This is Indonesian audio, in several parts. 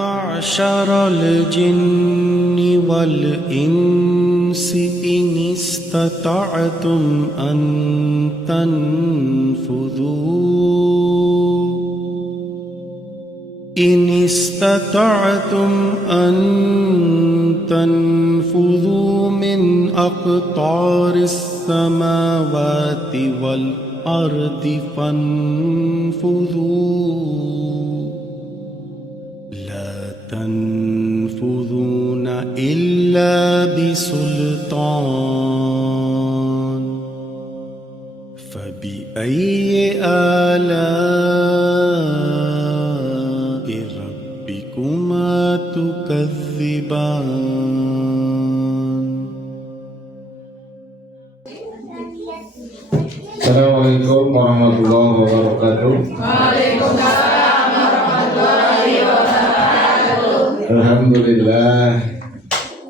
معشر الجن والإنس إن استطعتم أن تنفذوا من أقطار السماوات والأرض فانفذوا لا تنفذون إلا بسلطان فبأي آلاء ربكما تكذبان. Assalamualaikum warahmatullahi wabarakatuh. Waalaikumsalam warahmatullahi wabarakatuh.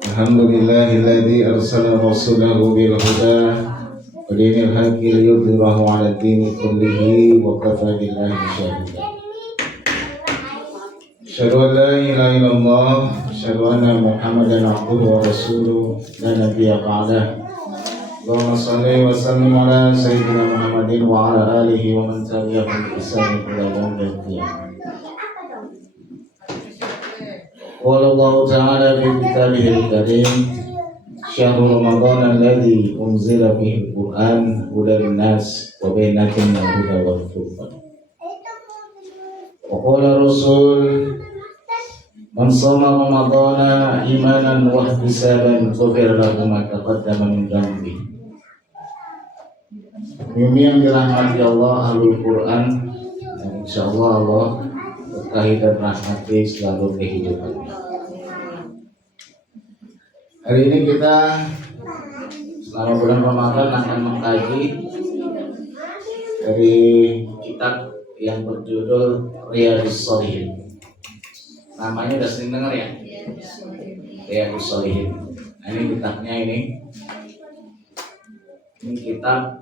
Alhamdulillahilladzi arsala rasulahu bil huda wa dinil haqqi liyudhhirahu 'ala dini kullihi wa kafa billahi shahida. Asyhadu an la ilaha illallah, asyhadu anna Muhammadan abduhu wa rasuluh, la nabiyya ba'dah. Allahumma shalli wa sallim ala sayyidina Muhammadin wa ala alihi wa man tabi'ahum bi ihsan ila yaumil qiyamah. Qala Allah ta'ala fi kitabihil karim, syahrul ramadhan alladzi unzila fihi al-Qur'an hudan lin-nas wa bayyinatin minal huda wal furqan. Wa qala Rasul man shoma ramadhana imanan wa ihtisaban ghufira lahu ma taqaddama min dhanbi. Bumi yang dirahmati Allah, Ahlul Quran, dan insyaallah Allah berkahi dan rahmati selalu kehidupan. Hari ini kita selama bulan Ramadan akan mengkaji dari kitab yang berjudul Riyadhus Shalihin. Namanya udah sering dengar ya? Riyadhus Shalihin. Nah, ini kitabnya ini kitab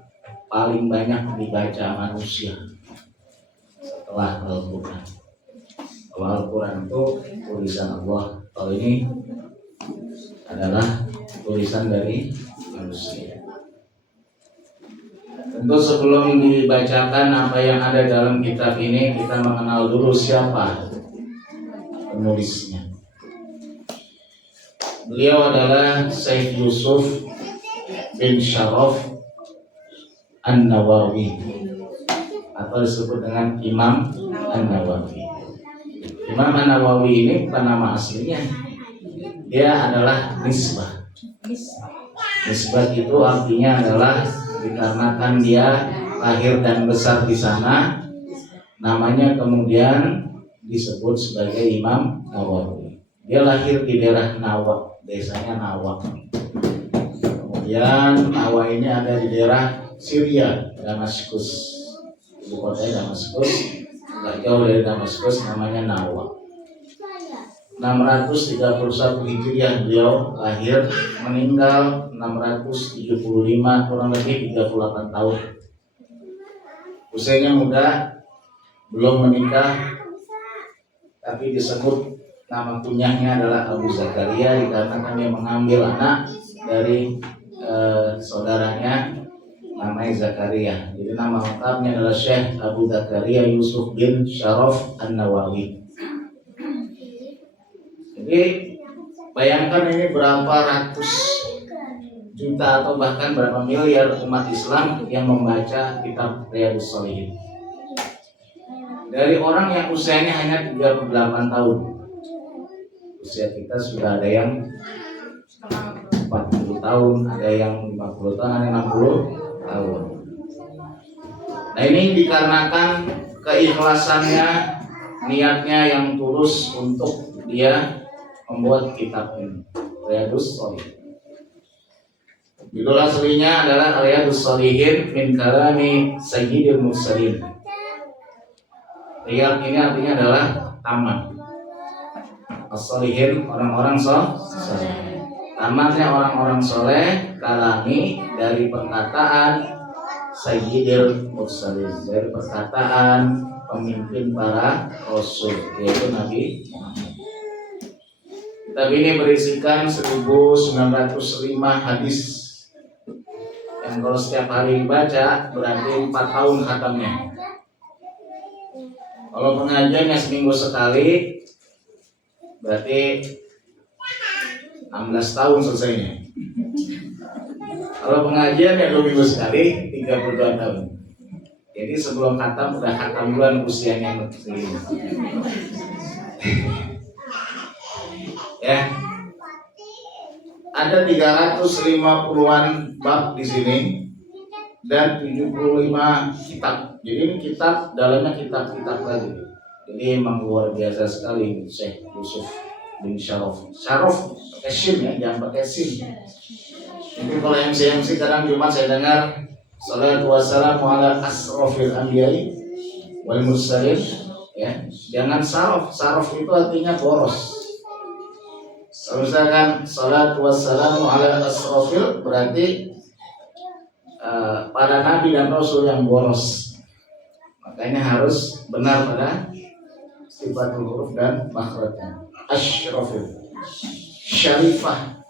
paling banyak dibaca manusia setelah Al-Quran. Kalau Al-Quran itu tulisan Allah, kalau ini adalah tulisan dari manusia. Tentu sebelum dibacakan apa yang ada dalam kitab ini, kita mengenal dulu siapa penulisnya. Beliau adalah Syekh Yusuf bin Sharaf An-Nawawi, atau disebut dengan Imam An-Nawawi. Imam An-Nawawi ini bukan nama aslinya, dia adalah nisbah. Nisbah itu artinya adalah dikarenakan dia lahir dan besar di sana, namanya kemudian disebut sebagai Imam Nawawi. Dia lahir di daerah Nawa, desanya Nawa. Kemudian Nawa ini ada di daerah Syria, Damaskus. Ibu kotanya Damaskus, tidak jauh dari Damaskus, namanya Nawa. 631 Hijriah beliau lahir, meninggal 675, kurang lebih 38 tahun. Usianya muda, belum menikah, tapi disebut nama kunyahnya adalah Abu Zakaria dikarenakan dia mengambil anak dari saudaranya namanya Zakaria. Jadi nama lengkapnya adalah Syekh Abu Zakaria Yusuf bin Sharaf An-Nawawi. Jadi bayangkan ini berapa ratus juta atau bahkan berapa miliar umat Islam yang membaca kitab Riyadhus Shalihin. Dari orang yang usianya hanya 38 tahun. Usia kita sudah ada yang 40 tahun, ada yang 50 tahun, ada yang 60 tahun. Nah, ini dikarenakan keikhlasannya, niatnya yang tulus untuk dia membuat kitab ini, Riyadhus Shalihin. Judul aslinya adalah Riyadhus Shalihin min kalami Sayyidil Mursalin. Riyadh ini artinya adalah taman. As-Shalihin orang-orang soleh. Tamannya orang-orang soleh, kalami dari perkataan Sayyidil Mursalin, dari perkataan pemimpin para rasul, yaitu Nabi Muhammad. Kitab ini berisikan 1905 hadis yang kalau setiap hari dibaca berarti 4 tahun khatamnya. Kalau pengajiannya seminggu sekali berarti 16 tahun selesainya. Kalau pengajiannya 2 minggu sekali 32 tahun. Jadi sebelum khatam udah khatam duluan usianya segini. Ya. Ada 350-an bab di sini dan 75 kitab. Jadi ini kitab, dalamnya kitab-kitab lagi. Jadi memang luar biasa sekali Syekh Yusuf bin Syaraf. Syaraf pakai sin ya, jangan pakai sin. Mungkin kalau MC kadang Jumat saya dengar salatu wassalamu ala asrofil anbiya'i wal mursalin, ya. Jangan saraf. Saraf itu artinya boros. Kalau misalkan salatu wassalamu ala asrofil berarti pada nabi dan rasul yang boros. Makanya harus benar pada sifatul huruf dan makhrajnya. Asyrafil, syarifah.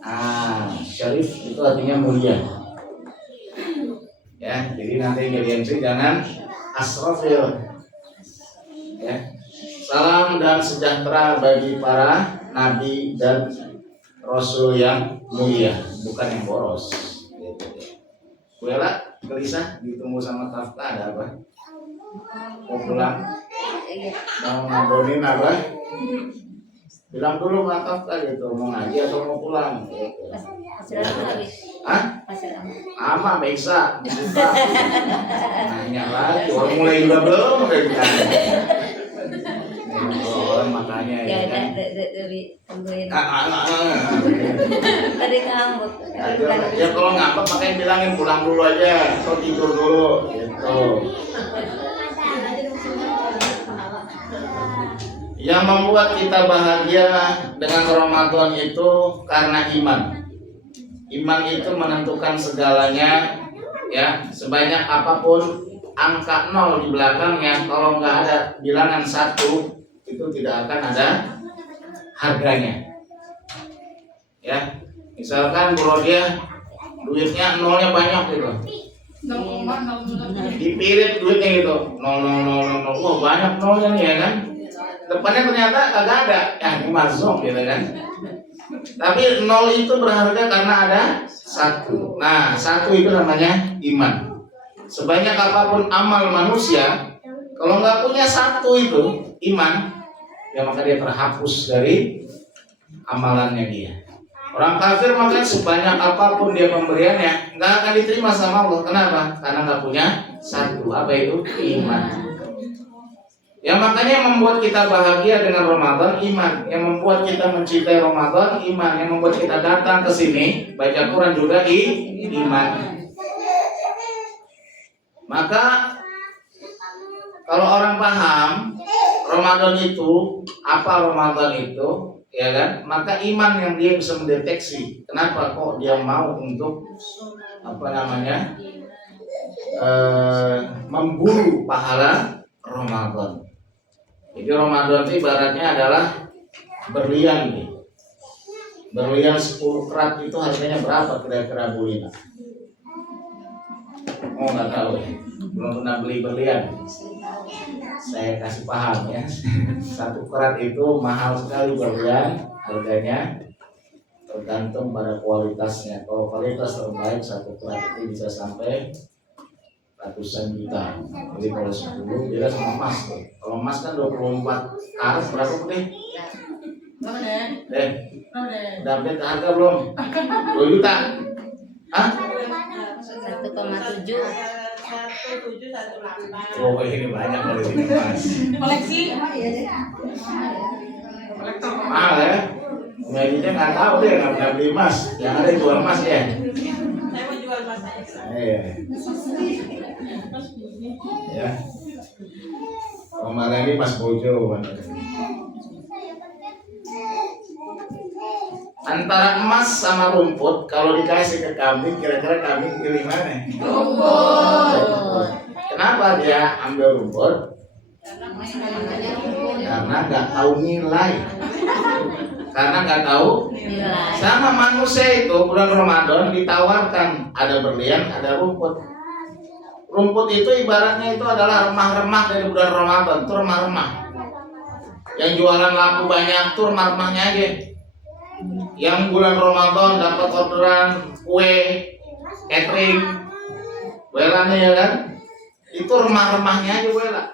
Syarif itu artinya mulia. Ya, jadi nanti jadi MC jangan asrafil. Ya. Salam dan sejahtera bagi para nabi dan rasul yang mulia, bukan yang boros. Kuela, gelisah ditunggu sama Kafka, ada apa? Mau pulang? Mau ngobrolin apa? Bilang dulu sama Kafka gitu, mau ngaji atau mau pulang? Gitu. Hah? Ama bisa, buka. Nanya lagi, orang mulai juga belum udah ditanya. Orang makanya ya kan. Tungguin. Tadi ngambek. Ya kalau ngambek makanya bilangin pulang dulu aja, atau tidur dulu gitu. Yang membuat kita bahagia dengan Ramadan itu karena iman. Iman itu menentukan segalanya, ya. Sebanyak apapun angka 0 di belakangnya, kalau nggak ada bilangan 1 itu tidak akan ada harganya. Ya, misalkan bro dia duitnya nolnya banyak gitu, dipirit duitnya gitu 0, wah banyak nolnya nih ya kan. Depannya ternyata kagak ada, ya ini mazong gitu kan. Tapi 0 itu berharga karena ada 1. Nah 1 itu namanya iman. Sebanyak apapun amal manusia, kalau nggak punya 1 itu iman, ya maka dia terhapus dari amalannya dia. Orang kafir makanya sebanyak apapun dia pemberiannya nggak akan diterima sama Allah. Kenapa? Karena nggak punya 1. Apa itu? Iman. Ya makanya yang membuat kita bahagia dengan Ramadan iman, yang membuat kita mencintai Ramadan iman, yang membuat kita datang ke sini baca Quran juga iman. Maka kalau orang paham Ramadan itu apa, Ramadan itu ya kan, maka iman yang dia bisa mendeteksi kenapa kok dia mau untuk memburu pahala Ramadan. Jadi Ramadan itu ibaratnya adalah berlian nih. Berlian 10 karat itu harganya berapa kira-kira Bu Lina? Oh nggak tahu ya, belum pernah beli berlian. Saya kasih paham ya. 1 karat itu mahal sekali berlian, harganya tergantung pada kualitasnya. Kalau kualitas terbaik 1 karat itu bisa sampai ratusan juta. Jadi kalau 10 beda sama emas tuh. Kalau emas kan 24 karat berapa deh? Udah update harga belum? 2 juta? Hah? 1,7. Oh ini banyak kalau ini emas. Koleksi. Mahal ya? Penyanyinya nggak tahu deh, nggak pernah beli emas. Yang ada jual emas ya. Saya mau jual emas aja. Ya. Kemarin ini Mas Bojo. Antara emas sama rumput, kalau dikasih ke kambing, kira-kira kambing pilih mana? Rumput. Kenapa dia ambil rumput? Karena nggak tahu nilai. karena nggak tahu. Sama manusia itu bulan Ramadan ditawarkan ada berlian, ada rumput. Rumput itu ibaratnya itu adalah remah-remah dari bulan Ramadan, itu remah-remah. Yang jualan laku banyak tuh remah-remahnya aja. Yang bulan Ramadan dapat orderan kue, catering, welanya ya kan? Itu remah-remahnya aja wela.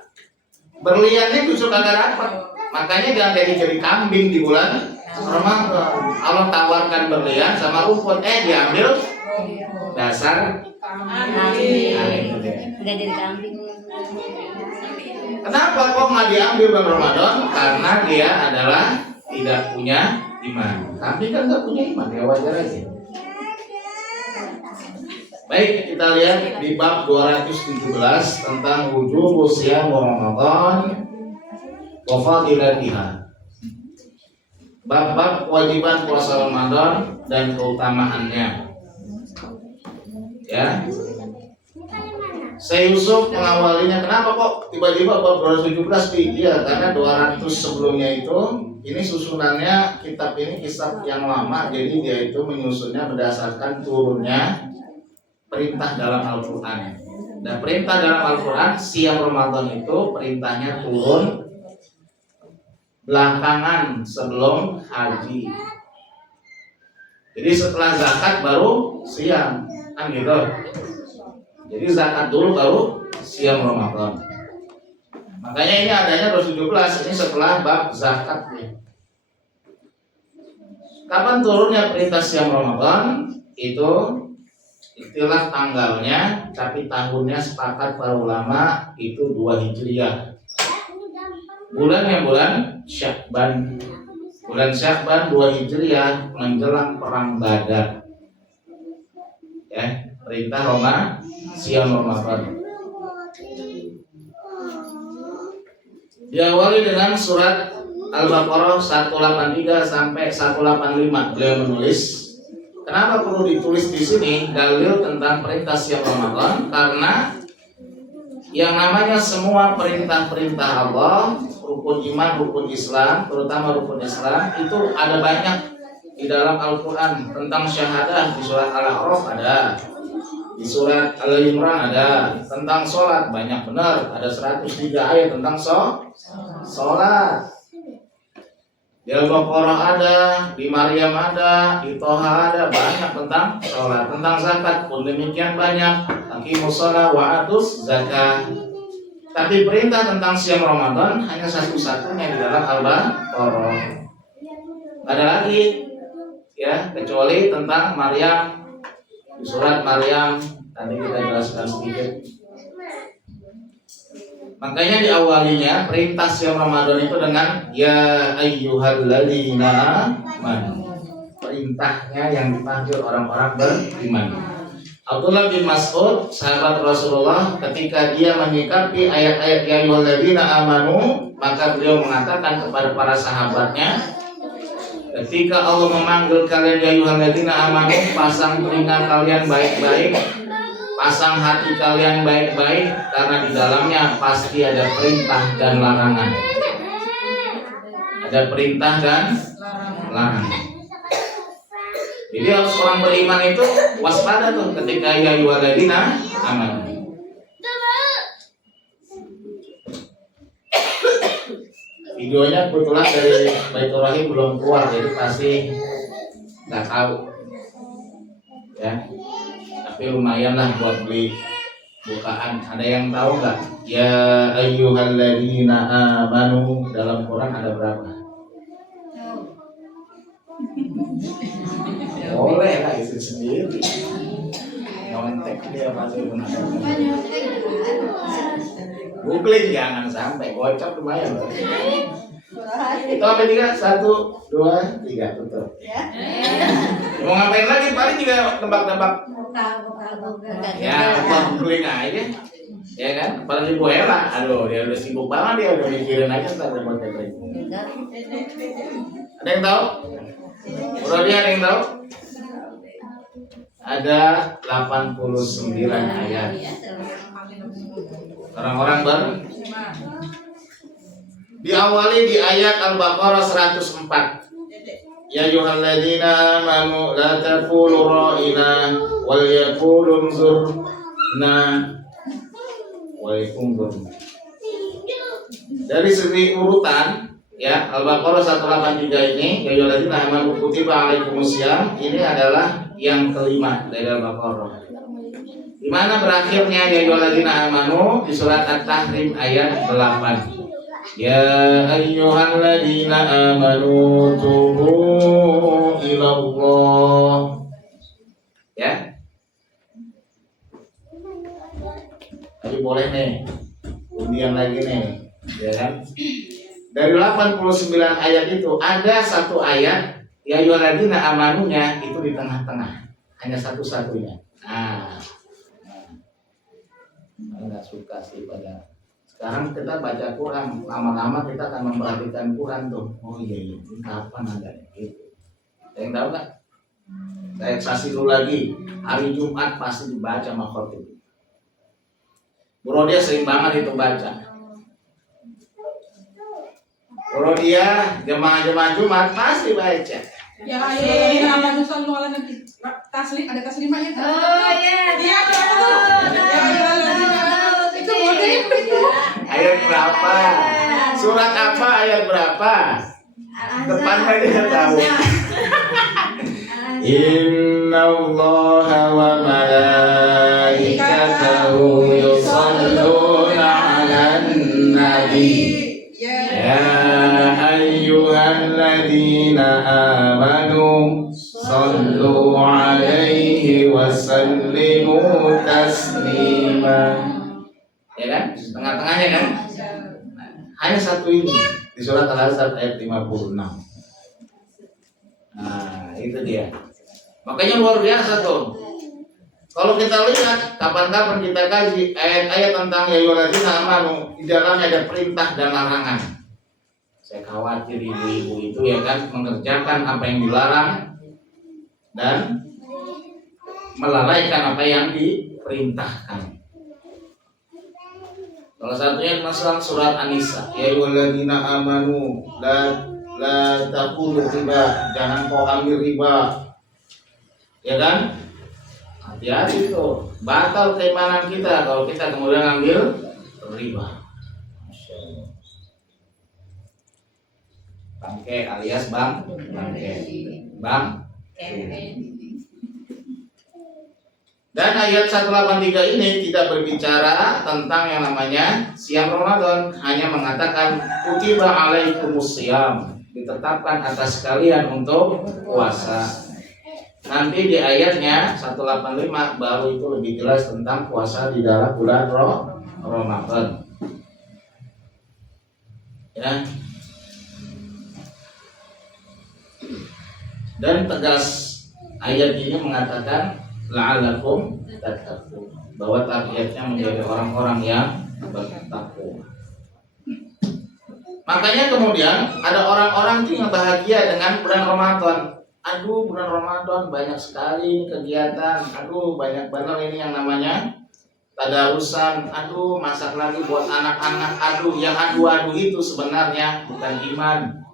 Berliannya justru kagak dapat. Makanya jangan jadi kambing di bulan Ramadan. Allah tawarkan berlian sama rumput, diambil dasar kambing. Nggak jadi kambing. Kenapa kok nggak diambil bulan Ramadan? Karena dia adalah tidak punya iman. Kambing kan nggak punya iman, ya wajar aja. Baik, kita lihat di bab 217 tentang wujub siyam Ramadan wa fadilatiha. Bab-bab kewajiban puasa Ramadan dan keutamaannya. Ya. Saya Yusuf mengawalinya, kenapa kok tiba-tiba bab 217 Iya, karena 200 sebelumnya itu ini susunannya kitab ini kitab yang lama, jadi dia itu menyusunnya berdasarkan turunnya perintah dalam Al-Quran. Dan perintah dalam Al-Quran siang Ramadan itu perintahnya turun belakangan sebelum haji. Jadi setelah zakat baru siang, kan gitu. Jadi zakat dulu baru siang Ramadan. Makanya ini adanya 217 ini setelah bab zakat nih. Kapan turunnya perintah siang Ramadan? Itu istilah tanggalnya, tapi tahunnya sepakat para ulama itu 2 Hijriah. Bulannya bulan Syakban. Bulan Syakban 2 Hijriah menjelang perang Badar. Ya, perintah siang Ramadan. Diawali dengan surat Al-Baqarah 183 sampai 185. Beliau menulis, kenapa perlu ditulis di sini dalil tentang perintah siang Ramadan? Karena yang namanya semua perintah-perintah Allah, rukun iman, rukun Islam, terutama rukun Islam itu ada banyak di dalam Al-Quran. Tentang syahadah di surat Al-A'raf ada, di surat Al-Imran ada, tentang sholat banyak benar, ada 103 ayat tentang sholat. Di Al-Baqarah ada, di Maryam ada, di Toha ada, banyak tentang sholat. Tentang zakat pun demikian banyak, aqimus shalah wa atuz zakat. Tapi perintah tentang siang Ramadan hanya satu-satunya di dalam Al-Baqarah. Ada lagi ya, kecuali tentang Maryam. Di surat Maryam tadi kita jelaskan sedikit. Makanya diawalinya perintah siang Ramadan itu dengan ya ayyuhalladzina amanu. Perintahnya yang dipanggil orang-orang beriman. Abdullah bin Mas'ud, sahabat Rasulullah, ketika dia menyikapi ayat-ayat ya ayyuhalladzina amanu, maka beliau mengatakan kepada para sahabatnya, ketika Allah memanggil kalian ya ayyuhalladzina amanu, pasang telinga kalian baik-baik, pasang hati kalian baik-baik, karena di dalamnya pasti ada perintah dan larangan. Ada perintah dan larangan. Jadi harus orang beriman itu waspada tuh ketika ya ayyuhalladzina amanu. Videonya kebetulan dari Baitur Rahim belum keluar, jadi pasti nggak tahu ya. Tapi lumayan lah buat beli bukaan. Ada yang tahu nggak? Ya ayyuhalladzina amanu dalam Quran ada berapa? Boleh lah itu sendiri. Nyontek dia masih benar. Googling jangan sampai bocor lumayan. Itu apa tiga? 1, 2, 3 tutup. Mau ngapain lagi? Paling juga tebak-tebak. Ya, googling aja. Ya kan? Apalagi Bu Hela. Aduh, dia udah sibuk banget, dia udah mikirin aja ntar buat catering. Ada yang tahu? Udah dia ada yang tahu? Ada 89 ayat. Orang-orang diawali di ayat Al-Baqarah 104. Ya ayyuhalladzina amanu la taqulu ra'ina wal yaqulu unzurna waikumdur. Dari segi urutan ya, Al-Baqarah 183 ini ya ayyuhalladzina amanu kutiba alaikumusiyam, ini adalah yang kelima dari Al-Baqarah. Di mana berakhirnya ya ayyuhalladzina amanu di surat At-Tahrim ayat 8. Ya ayyuhalladzina amanu tubu ilallah. Ya. Tapi boleh nih. Kemudian lagi nih, ya kan? Dari 89 ayat itu ada satu ayat ya ayyuhalladzina amanunya itu di tengah-tengah. Hanya satu-satunya. Nah. Enggak suka sih pada sekarang kita baca Quran, lama-lama kita akan memperhatikan Quran tuh. Oh iya, ini kapan adanya gitu. Yang tahu nggak? Saya saksi dulu lagi. Hari Jumat pasti dibaca sama khotib. Bro dia sering banget itu baca. Bro dia jemaah-jemaah Jumat pasti baca. Ya ayo apa nusul ala nabi. Taslim ada taslimanya. Oh iya. Iya betul. Itu boleh itu. Ayat berapa? Surat apa ayat berapa? Depannya dia tahu. Inna allaha wa malaikatahu yusalluna 'alan nabi. Ya ayyuhalladzina amanu sallu 'alaihi wa sallimu taslima. Ya kan? Tengah-tengahnya kan? Hanya satu ini di surat Al-Ahzab ayat 56. Nah, itu dia. Makanya luar biasa tuh. Kalau kita lihat kapan-kapan kita kaji ayat-ayat tentang ya ayyuhalladzina amanu, di dalamnya ada perintah dan larangan. Saya khawatir ibu-ibu itu ya kan mengerjakan apa yang dilarang dan melalaikan apa yang diperintahkan. Salah satunya masalah surat An-Nisa, ya ayyuhalladzina amanu la taqulu riba, jangan kau ambil riba. Ya kan? Hati-hati tuh, batal keimanan kita kalau kita kemudian ambil riba. Bangke alias bangke. Dan ayat 183 ini tidak berbicara tentang yang namanya siam Ramadan, hanya mengatakan kutiba alaikumus syiyam, ditetapkan atas kalian untuk puasa. Nanti di ayatnya 185 baru itu lebih jelas tentang puasa di dalam bulan Ramadan. Ya. Dan tegas ayat ini mengatakan la'allakum tattaqun, bahwa targetnya menjadi orang-orang yang bertakwa. Makanya kemudian ada orang-orang yang bahagia dengan bulan Ramadan. Aduh, bulan Ramadan banyak sekali kegiatan. Aduh, banyak banget ini yang namanya tadarusan. Aduh, masak lagi buat anak-anak. Aduh, yang adu-adu itu sebenarnya bukan iman.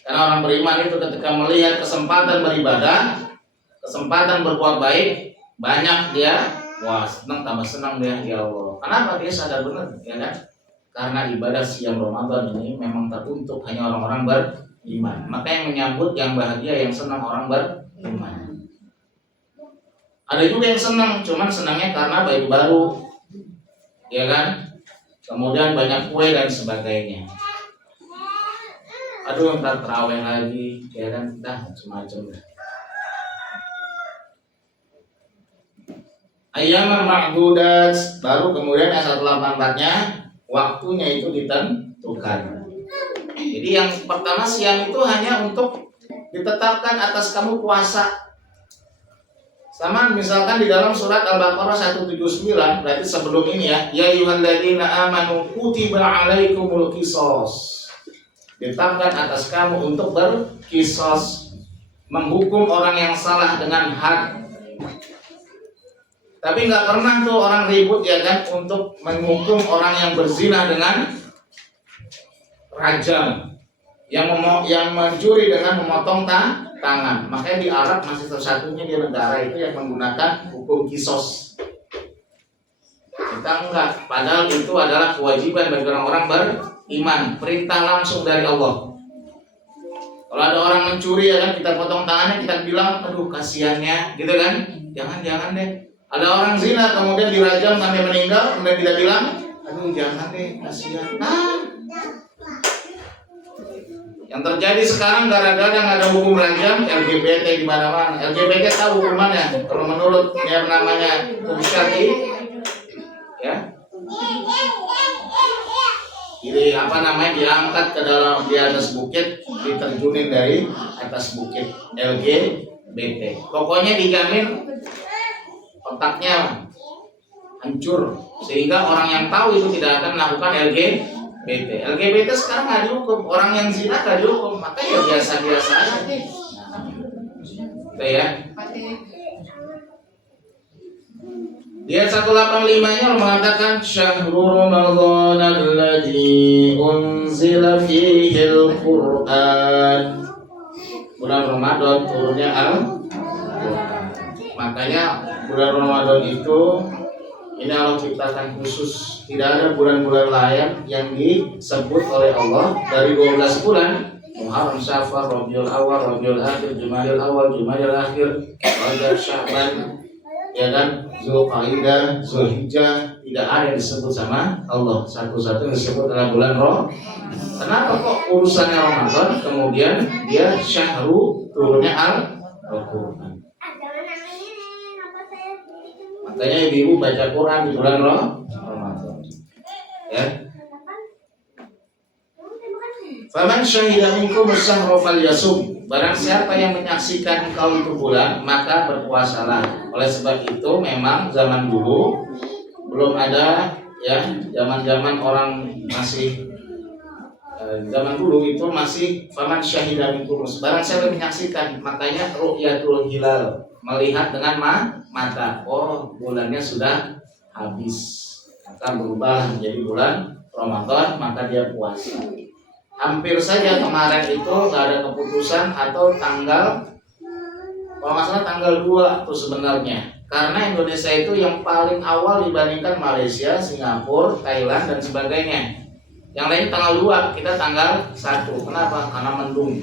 Karena orang beriman itu ketika melihat kesempatan beribadah, kesempatan berbuat baik, banyak dia, wah senang, tambah senang dia, ya Allah. Kenapa? Dia sadar benar, ya kan? Karena ibadah siang Ramadan ini memang teruntuk hanya orang-orang beriman. Maka yang menyambut, yang bahagia, yang senang orang beriman. Ada juga yang senang, cuman senangnya karena baju baru, ya kan? Kemudian banyak kue dan sebagainya. Aduh, ntar terawih lagi, ya kan? Dah, macam-macam dah. Ayyaman ma'dudat, baru kemudian ayat 184-nya waktunya itu ditentukan. Jadi yang pertama siang itu hanya untuk ditetapkan atas kamu puasa. Sama misalkan di dalam surat Al-Baqarah 179, berarti sebelum ini ya, ya ayyuhalladzina amanu kutiba alaikumul qisas. Ditetapkan atas kamu untuk berkisos, menghukum orang yang salah dengan had. Tapi nggak pernah tuh orang ribut ya kan untuk menghukum orang yang berzina dengan rajam. yang mencuri dengan memotong tangan. Makanya di Arab masih satu-satunya di negara itu yang menggunakan hukum kisos. Kita enggak, padahal itu adalah kewajiban bagi orang-orang beriman, perintah langsung dari Allah. Kalau ada orang mencuri ya kan, kita potong tangannya, kita bilang aduh kasihannya gitu kan. Jangan deh. Ada orang zina kemudian dirajam sampai meninggal, kemudian kita bilang aduh jangan deh, kasihan. Nah, yang terjadi sekarang gara-gara nggak ada hukum rajam, LGBT di mana-mana. LGBT tahu hukumannya. Kalau menurut yang namanya hukum syar'i, ya, jadi apa namanya diangkat ke dalam di atas bukit, diterjunin dari atas bukit. LGBT. Pokoknya dijamin otaknya hancur sehingga orang yang tahu itu tidak akan melakukan LGBT. LGBT sekarang nggak dihukum, orang yang zina nggak dihukum, makanya biasa-biasa aja. Gitu ya. Di ayat 185-nya Allah mengatakan Syahrul Ramadan alladzi unzila fihil Qur'an. Bulan Ramadan turunnya Al-Qur'an. Makanya bulan Ramadan itu ini Allah ciptakan khusus. Tidak ada bulan-bulan lain yang disebut oleh Allah dari 12 bulan. Muharram, Syafar, Rabiul Awal, Rabiul Akhir, Jumadil Awal, Jumadil Akhir, Rajab, Sya'ban, ya kan, Zulqa'dah, Zulhijjah, tidak ada yang disebut sama Allah. Satu-satu disebut adalah bulan Ramadan. Kenapa kok urusannya Ramadan kemudian dia syahru turunnya Al-Qur'an? Makanya ibu baca Quran di bulan Ramadan. Ya. Faman syahida minkum as-sahra falyasum. Barang siapa yang menyaksikan engkau itu bulan, maka berpuasalah. Oleh sebab itu memang zaman dulu belum ada ya, zaman-zaman orang masih zaman dulu itu masih faman syahida minkum. Barang siapa yang menyaksikan, makanya ru'yatul hilal, melihat dengan mata. Oh, bulannya sudah habis. Maka berubah menjadi bulan Ramadan, maka dia puasa. Hampir saja kemarin itu nggak ada keputusan atau tanggal, kalau nggak salah tanggal 2 tuh sebenarnya. Karena Indonesia itu yang paling awal dibandingkan Malaysia, Singapura, Thailand dan sebagainya. Yang lain tanggal 2, kita tanggal 1. Kenapa? Karena mendung.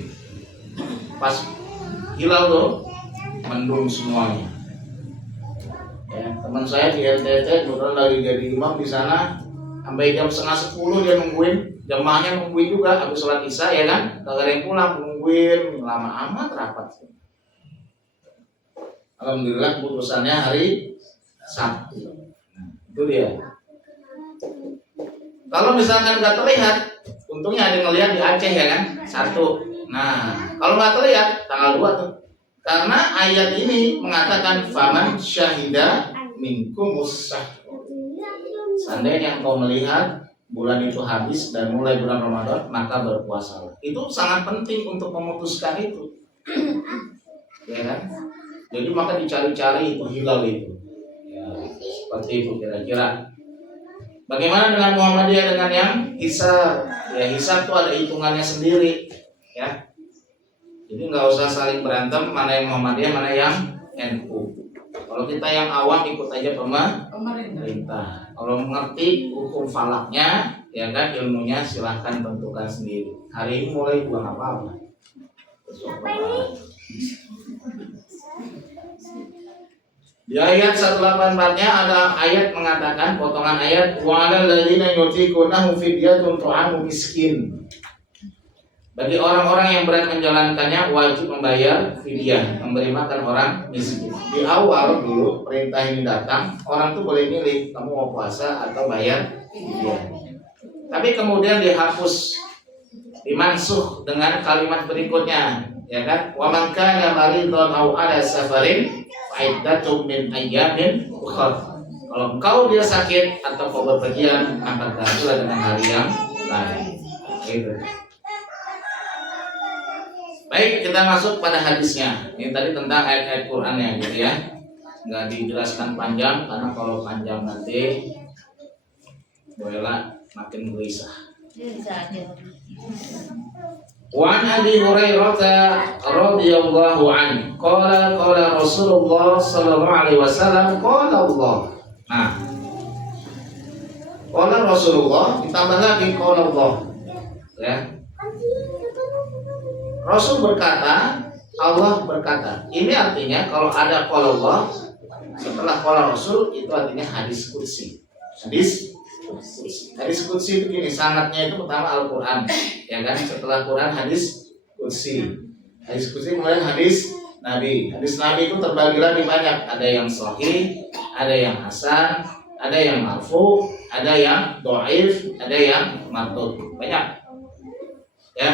Pas hilal tuh mendung semuanya. Ya, teman saya di NTT kebetulan lagi jadi imam di sana, sampai jam 9:30 dia nungguin, jemaahnya nungguin juga habis sholat isya ya kan, kagak ada yang pulang, nungguin lama amat rapat. Alhamdulillah keputusannya hari Sabtu. Nah, itu dia. Kalau misalkan nggak terlihat, untungnya ada yang ngelihat di Aceh ya kan, 1. Nah, kalau nggak terlihat tanggal 2 tuh. Karena ayat ini mengatakan faman syahida minkumus syahr. Seandainya engkau melihat bulan itu habis dan mulai bulan Ramadan, maka berpuasalah. Itu sangat penting untuk memutuskan itu. Ya kan? Jadi maka dicari-cari itu hilal itu. Ya, seperti itu kira-kira. Bagaimana dengan Muhammadiyah dengan yang hisab? Ya, hisab itu ada hitungannya sendiri, ya. Jadi nggak usah saling berantem mana yang Muhammadiyah mana yang NU. Kalau kita yang awam ikut aja pemerintah. Kalau mengerti hukum falaknya, ya kan ilmunya silahkan tentukan sendiri. Hari ini mulai buang apa-apa. Di ayat 184-nya ada ayat mengatakan potongan ayat wa 'alal ladzina yutiqunahu fidyatun ta'amu miskin. Bagi orang-orang yang berat menjalankannya wajib membayar fidyah, memberi makan orang miskin. Di awal dulu perintah ini datang, orang tuh boleh milih kamu mau puasa atau bayar fidyah. Tapi kemudian dihapus, dimansuh dengan kalimat berikutnya, ya kan? Wa man kana maridun aw ala safarin fa iddatun min ayyamin ukhra. Kalau engkau dia sakit atau kau bepergian, maka gantilah dengan hari yang lain. Gitu. Baik, kita masuk pada hadisnya. Ini tadi tentang ayat-ayat Qur'annya gitu ya. Nggak dijelaskan panjang karena kalau panjang nanti bolehlah makin gelisah. Wa an Abi Hurairah radhiyallahu anhu qala Rasulullah sallallahu alaihi wasallam qala Allah. Nah, qala Rasulullah ditambah lagi qala Allah. Ya. Rasul berkata, Allah berkata. Ini artinya kalau ada qala Allah setelah qala Rasul itu artinya hadis qudsi. Hadis qudsi itu gini, sanadnya itu pertama Al-Qur'an, ya kan? Setelah Quran hadis qudsi. Hadis qudsi kemudian hadis Nabi. Hadis Nabi itu terbagi lagi banyak, ada yang sahih, ada yang hasan, ada yang marfu, ada yang dhaif, ada yang mardud. Banyak. Ya.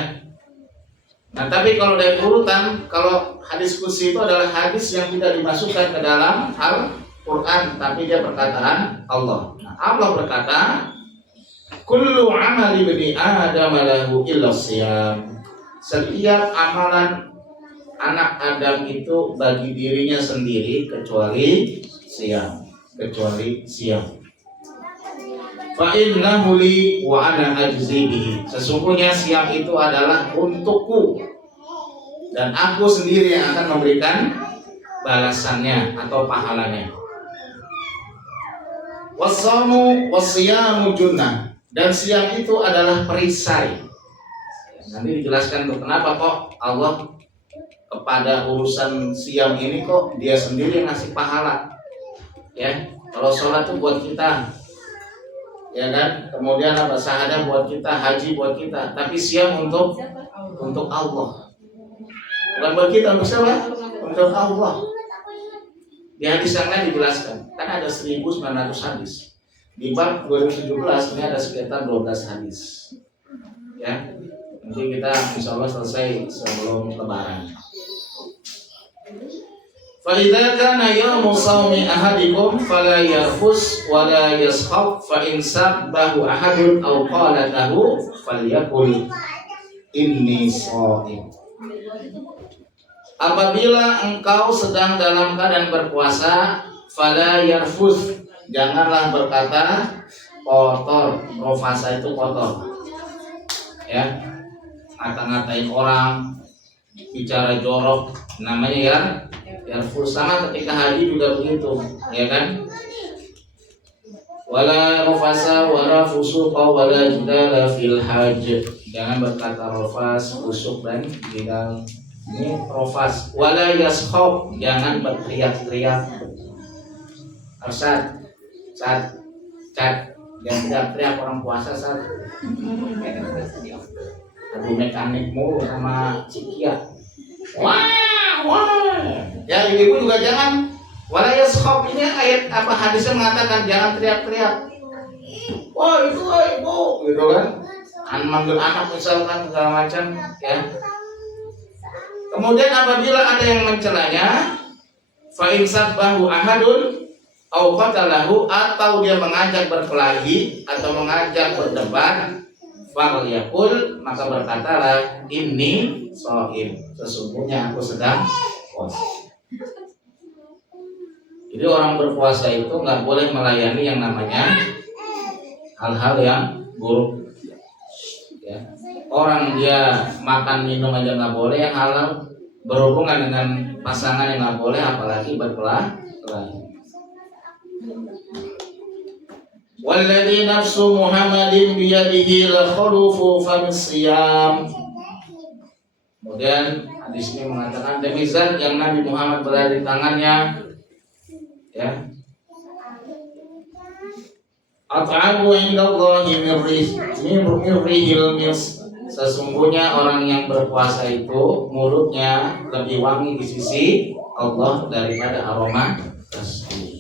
Nah, tapi kalau dari urutan, kalau hadis qudsi itu adalah hadis yang tidak dimasukkan ke dalam Al-Qur'an, tapi dia perkataan Allah. Allah berkata, kullu amali bani Adam lahu illa siyam. Setiap amalan anak Adam itu bagi dirinya sendiri kecuali siam. Fa innahu li wa ana ajzi bihi. Sesungguhnya siam itu adalah untukku dan aku sendiri yang akan memberikan balasannya atau pahalanya. Wasamu wasiyamu junnah, dan siam itu adalah perisai. Nanti dijelaskan tuh kenapa kok Allah kepada urusan siam ini kok dia sendiri yang ngasih pahala. Ya, kalau sholat tuh buat kita, ya kan? Kemudian apa, syahadah buat kita, haji buat kita, tapi siam untuk Allah. Bukan buat kita, untuk siapa? Untuk Allah. Di hadis yang lain dijelaskan, kan ada 1900 hadis. Di bab 2017 ini ada sekitar 12 hadis. Ya, nanti kita insya Allah selesai sebelum Lebaran. Fa idza kana yawmu shaumi ahadikum fala yarfus wa la yaskhab fa in sabbahu ahadun aw qala lahu falyaqul inni shaim. Apabila engkau sedang dalam keadaan berpuasa, fala yarfus, janganlah berkata kotor. Rofasa itu kotor. Ya, ngata-ngatain orang, bicara jorok, namanya ya yarfus. Sama ketika haji juga begitu, ya kan? Wala rofasa wala fusuqa wala jidala fil hajj. Jangan berkata rofas, fusuk dan jidal. Ini rofas. Wala yaskhab, jangan berteriak-teriak. Cat, jangan teriak-teriak orang puasa saat. Aduh mekanikmu sama cikia. Wah. Ya ibu juga jangan. Wala yaskhab, ini ayat apa hadisnya mengatakan jangan teriak-teriak. Wah itu ibu, gitu kan? Manggil anak misalkan segala macam, ya. Kemudian apabila ada yang mencelanya, fa in sabbahu ahadun aw qatalahu, atau dia mengajak berkelahi atau mengajak berdebat, falyaqul, maka berkatalah inni shaim, sesungguhnya aku sedang puasa. Jadi orang berpuasa itu nggak boleh melayani yang namanya hal-hal yang buruk. Ya. Orang dia makan minum aja nggak boleh, yang halal berhubungan dengan pasangan yang nggak boleh, apalagi berkelahi. Walladzi nafsu Muhammadin biyadihi la khulufu famsiyam. Kemudian hadis ini mengatakan demi zat yang Nabi Muhammad berada di tangannya, ya. At'amu indallahi mirrihil mis. Sesungguhnya orang yang berpuasa itu mulutnya lebih wangi di sisi Allah daripada aroma tasbih.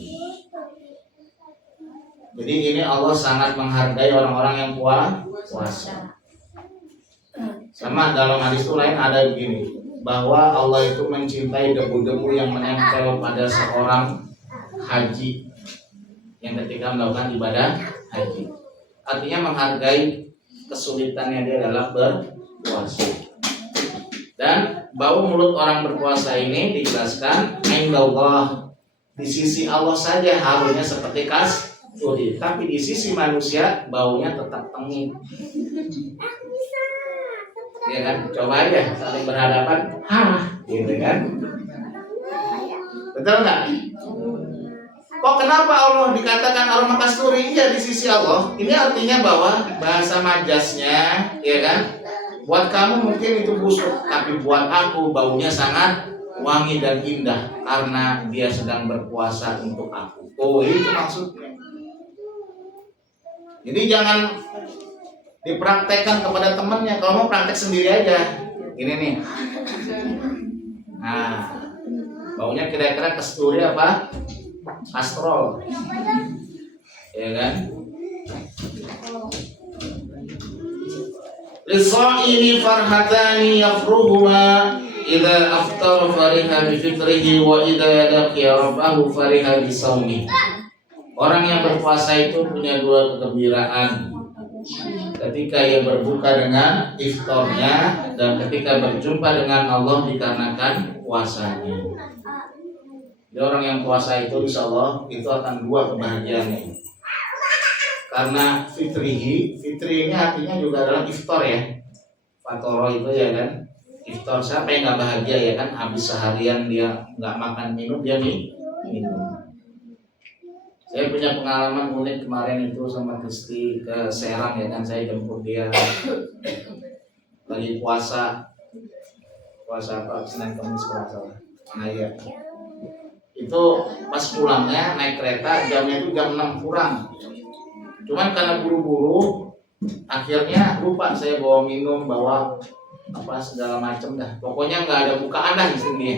Jadi ini Allah sangat menghargai orang-orang yang puasa. Sama dalam hadis itu lain ada begini, bahwa Allah itu mencintai debu-debu yang menempel pada seorang haji yang ketika melakukan ibadah haji. Artinya menghargai kesulitannya dia dalam berpuasa. Dan bau mulut orang berpuasa ini dijelaskan indallah, di sisi Allah saja harunya seperti kasturi, tapi di sisi manusia baunya tetap tengik. Ya kan? Coba aja saling berhadapan, gitu kan? Betul nggak? Kok kenapa Allah dikatakan Al-Makasturi? Iya, di sisi Allah. Ini artinya bahwa bahasa majasnya, ya kan? Buat kamu mungkin itu busuk, tapi buat aku baunya sangat wangi dan indah karena dia sedang berpuasa untuk aku. Oh, itu maksudnya. Jadi jangan dipraktekkan kepada temannya. Kalau mau praktek sendiri aja. Ini nih. Nah, baunya kira-kira kasturi apa? Kastrol. Ya kan? Lisa'imi farhatani yafruhuma idza aftara fariha bi fitrihi wa idza laqiya rabbahu fariha bi shaumi. Orang yang berpuasa itu punya dua kegembiraan. Ketika ia berbuka dengan iftarnya dan ketika berjumpa dengan Allah dikarenakan puasanya. Jadi orang yang puasa itu insya Allah itu akan dua kebahagiaannya. Karena fitri ini artinya juga adalah iftar ya. Fatoro itu ya kan. Iftar, siapa yang nggak bahagia ya kan? Habis seharian dia nggak makan minum, dia minum. Saya punya pengalaman unik kemarin itu sama Kristi ke Serang ya kan. Saya jemput dia lagi puasa apa? Senin Kamis puasa. Nah ya. Itu pas pulangnya naik kereta jamnya itu jam 6 kurang. Cuman karena buru-buru akhirnya lupa saya bawa minum, bawa apa segala macam dah. Pokoknya nggak ada bukaan dah di sini.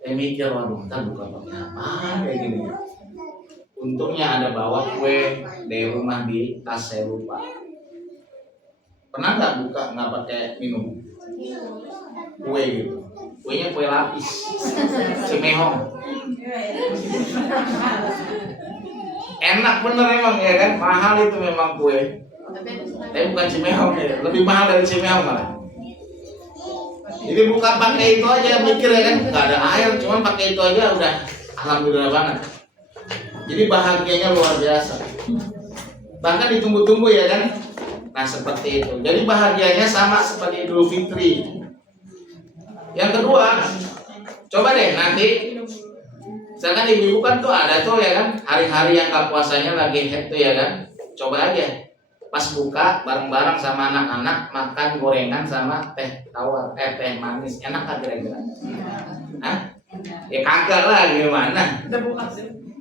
Saya mikir, waduh, ntar buka pakai apa kayak gini. Untungnya ada bawa kue dari rumah di tas, saya lupa. Pernah nggak buka nggak pakai minum? Kue gitu. Kuenya kue lapis, cimehong. Enak bener emang ya kan, mahal itu memang kue. Tapi bukan cimehong ya, lebih mahal dari cimehong malah. Jadi buka pakai itu aja, mikir ya kan, nggak ada air, cuma pakai itu aja udah alhamdulillah banget. Jadi bahagianya luar biasa. Bahkan ditunggu-tunggu ya kan. Nah seperti itu. Jadi bahagianya sama seperti Idul Fitri. Yang kedua, coba deh nanti, misalkan ibu-ibu kan tuh ada tuh ya kan, hari-hari yang gak puasanya lagi head tuh ya kan, coba aja pas buka bareng-bareng sama anak-anak makan gorengan sama teh tawar, teh manis, enak kan kira-kira? Hah? Ya kagak lah, gimana?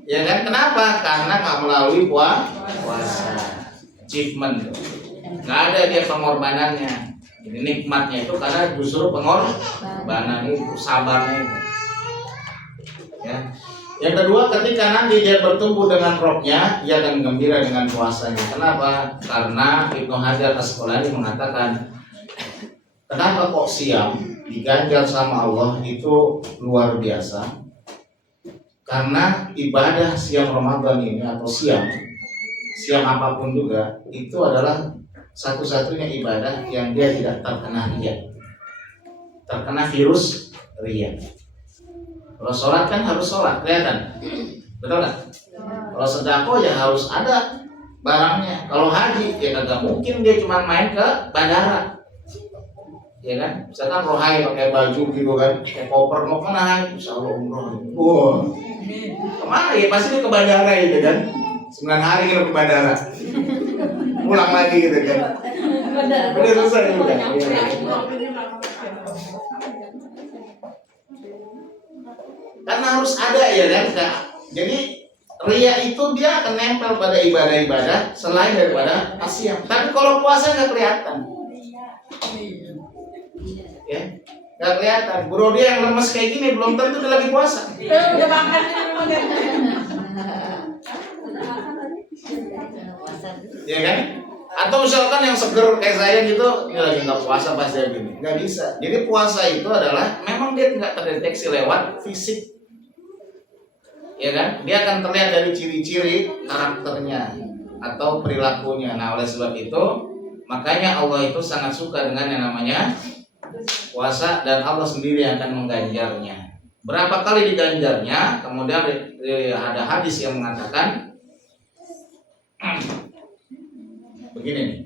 Ya kan, kenapa? Karena gak melalui puasa, achievement, gak ada dia pengorbanannya. Jadi nikmatnya itu karena justru pengorbanan itu, sabarnya itu. Ya. Yang kedua, ketika nanti dia bertumbuh dengan rohnya, dia akan gembira dengan puasanya. Kenapa? Karena Ibnu Hajar Asqalani mengatakan, kenapa kok siam diganjar sama Allah itu luar biasa? Karena ibadah siam Ramadan ini atau siam apapun juga itu adalah satu-satunya ibadah yang dia tidak terkena riya, terkena virus riya. Kalau sholat kan harus sholat, kelihatan, betul nggak? Kalau sedekah ya harus ada barangnya. Kalau haji ya kagak mungkin dia cuma main ke bandara, ya kan? Misalkan rohai pakai baju gitu kan, pakai koper mau kemana? Insya Allah umroh. Wah, kemana ya? Pasti dia ke bandara itu kan. 9 hari kita ke bandara. Pulang lagi gitu kan. Udah selesai juga. Karena harus ada ya kan. Jadi riya itu dia akan nempel pada ibadah-ibadah selain daripada asyam. Tapi kalau puasa nggak kelihatan. Ya, nggak kelihatan. Bro dia yang lemes kayak gini belum tentu dia lagi puasa. Ya kan? Atau misalkan yang seger kayak saya gitu, dia lagi nggak puasa pas dia gini, nggak bisa. Jadi puasa itu adalah memang dia nggak terdeteksi lewat fisik, ya kan? Dia akan terlihat dari ciri-ciri karakternya atau perilakunya. Nah oleh sebab itu, makanya Allah itu sangat suka dengan yang namanya puasa dan Allah sendiri yang akan mengganjarnya. Berapa kali diganjarnya? Kemudian ada hadis yang mengatakan begini nih,